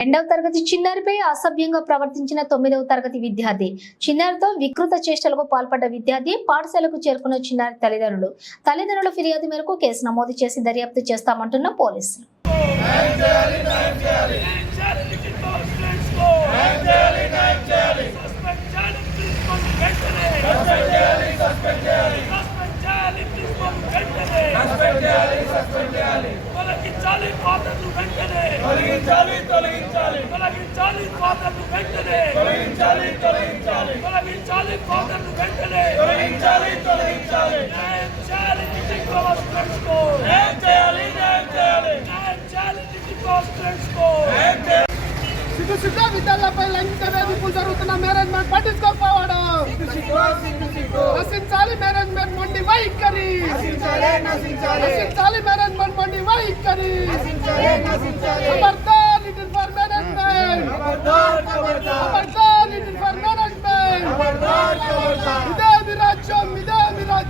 రెండవ తరగతి చిన్నారిపై అసభ్యంగా ప్రవర్తించిన తొమ్మిదవ తరగతి విద్యార్థి చిన్నారితో వికృత చేష్టలకు పాల్పడ్డ విద్యార్థి పాఠశాలకు చేరుకున్న చిన్నారి తల్లిదండ్రులు తల్లిదండ్రుల ఫిర్యాదు మేరకు కేసు నమోదు చేసి దర్యాప్తు చేస్తామంటున్న పోలీసులు తొలగించాలి పాత్రలు వెంటనే తొలగించాలి పాత్రలు వెంటనే. తొలగించాలి తొలగించాలి. తొలగించాలి పాత్రలు వెంటనే. తొలగించాలి తొలగించాలి. న్యాయం చేయాలి నితిన్ కుమార్ స్టూడెంట్స్కు న్యాయం చేయాలి న్యాయం చేయాలి. న్యాయం చేయాలి నితిన్ కుమార్ స్టూడెంట్స్కు న్యాయం చేయాలి. సిగ్గు సిగ్గు విద్యాలయాలపై లైంగిక వేధింపులు జరుగుతున్న మేనేజ్మెంట్ పట్టించుకోకపోవడం. నశించాలి మేనేజ్మెంట్ మొండి వైఖరి. నశించాలి మేనేజ్మెంట్ మొండి వైఖరి. ఖబర్దార్ లిటిల్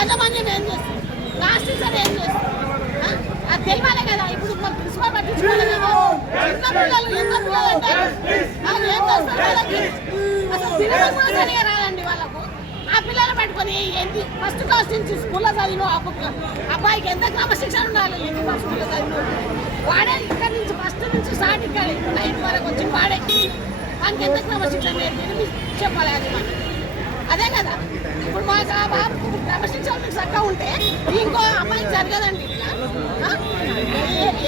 యాజమాన్యం ఏం చేస్తుంది? లాస్ట్ టీచర్ ఏం చేస్తుంది? అది తెలియాలి కదా ఇప్పుడు మన ప్రిన్సిపల్ పట్టించుకోవాలి కదా? చిన్న పిల్లలు ఎంత పిల్లలు అంటే ఏం చేస్తారు వాళ్ళకి? అసలు సిలబస్ కూడా సరిగా రాదండి వాళ్ళకు. ఆ పిల్లలు పట్టుకొని ఏంటి ఫస్ట్ క్లాస్ నుంచి స్కూల్లో చదివిన ఆ అబ్బాయికి ఎంత క్రమశిక్షణ ఉండాలి? ఏంటి స్కూల్లో చదివిన? వాడే ఇక్కడ నుంచి ఫస్ట్ నుంచి స్టార్ట్ ఇక్కడ నైట్ వరకు వచ్చి వాడే. మనకి ఎంత క్రమశిక్షణ నేర్పి చెప్పాలి అది అదే కదా. ఇప్పుడు మా ఆ మీకు చక్కగా ఉంటే ఇంకో అమ్మాయి జరగదండి.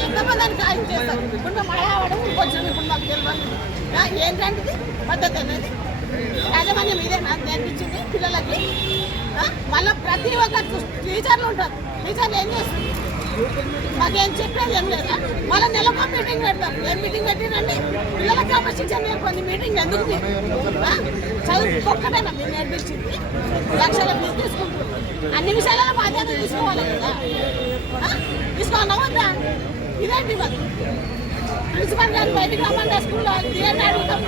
ఎంతమంది అని ఖాయం చేస్తారు? ఇప్పుడు మేము మళ్ళావడం వచ్చినాం ఇప్పుడు మాకు తెలియదు. ఏంటంటే పద్ధతి అనేది యాజమాన్యం ఇదేనా నేర్పించింది పిల్లలకి. మళ్ళీ ప్రతి ఒక్క టీచర్లు ఉంటారు. టీచర్లు ఏం చేస్తుంది మాకేం చెప్పేది ఏం లేదా? మళ్ళీ నెలకు మీటింగ్ పెడతాం. ఏం మీటింగ్ పెట్టినండి పిల్లలకి క్రమశిక్షణ కొన్ని మీటింగ్ ఎందుకు చదువు ఒక్కటేనా? మీరు నేర్పించింది? లక్షల ఫీజు తీసుకుంటారు అన్ని విషయాలలో బాధ్యత తీసుకోవాలి కదా. ఆ? తీసుకోవాలా ఇదేంటి మరి? ప్రిన్సిపల్ గారు బయటకు రమ్మంటే స్కూల్లో ఇదేంటి అడుగుతాం